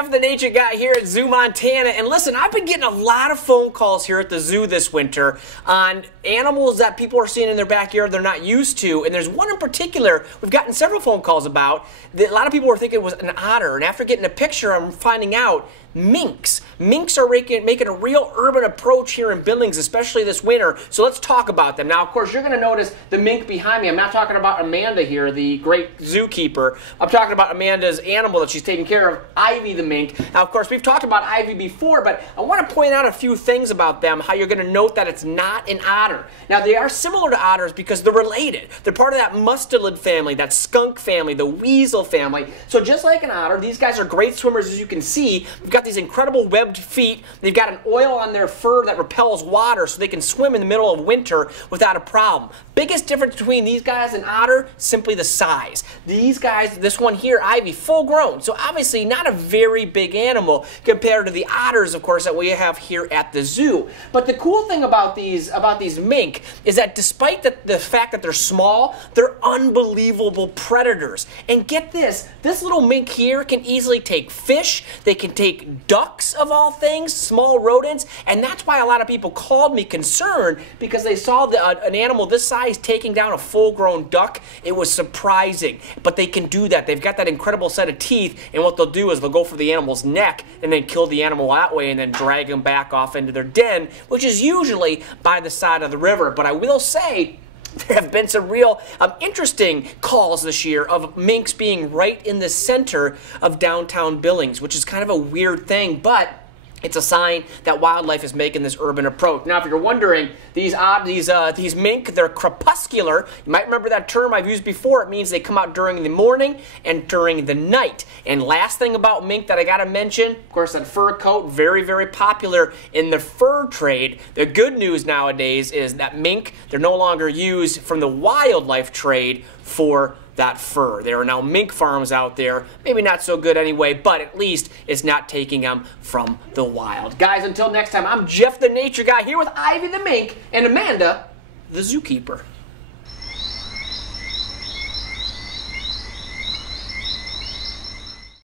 Jeff the Nature Guy here at Zoo Montana, and listen, I've been getting a lot of phone calls here at the zoo this winter on animals that people are seeing in their backyard they're not used to, and there's one in particular we've gotten several phone calls about that a lot of people were thinking it was an otter, and after getting a picture, I'm finding out minks. Minks are making a real urban approach here in Billings, especially this winter, so let's talk about them. Now, of course, you're going to notice the mink behind me. I'm not talking about Amanda here, the great zookeeper. I'm talking about Amanda's animal that she's taking care of, Ivy the mink. Now, of course, we've talked about Ivy before, but I want to point out a few things about them, how you're going to note that it's not an otter. Now, they are similar to otters because they're related. They're part of that mustelid family, that skunk family, the weasel family. So just like an otter, these guys are great swimmers, as you can see. We've got these incredible webbed feet. They've got an oil on their fur that repels water so they can swim in the middle of winter without a problem. Biggest difference between these guys and otter, simply the size. These guys, this one here, Ivy, full grown. So obviously not a very big animal compared to the otters, of course, that we have here at the zoo. But the cool thing about these mink is that despite the fact that they're small, they're unbelievable predators. And get this little mink here can easily take fish, they can take ducks of all things, small rodents, and that's why a lot of people called me concerned because they saw an animal this size taking down a full-grown duck. It was surprising, but they can do that. They've got that incredible set of teeth, and what they'll do is they'll go for the animal's neck and then kill the animal that way and then drag him back off into their den, which is usually by the side of the river. But I will say, there have been some real interesting calls this year of minks being right in the center of downtown Billings, which is kind of a weird thing, but it's a sign that wildlife is making this urban approach. Now, if you're wondering, these mink, they're crepuscular. You might remember that term I've used before. It means they come out during the morning and during the night. And last thing about mink that I got to mention, of course, that fur coat, very, very popular in the fur trade. The good news nowadays is that mink, they're no longer used from the wildlife trade for that fur. There are now mink farms out there. Maybe not so good anyway, but at least it's not taking them from the wild. Guys, until next time, I'm Jeff the Nature Guy here with Ivy the mink and Amanda the zookeeper.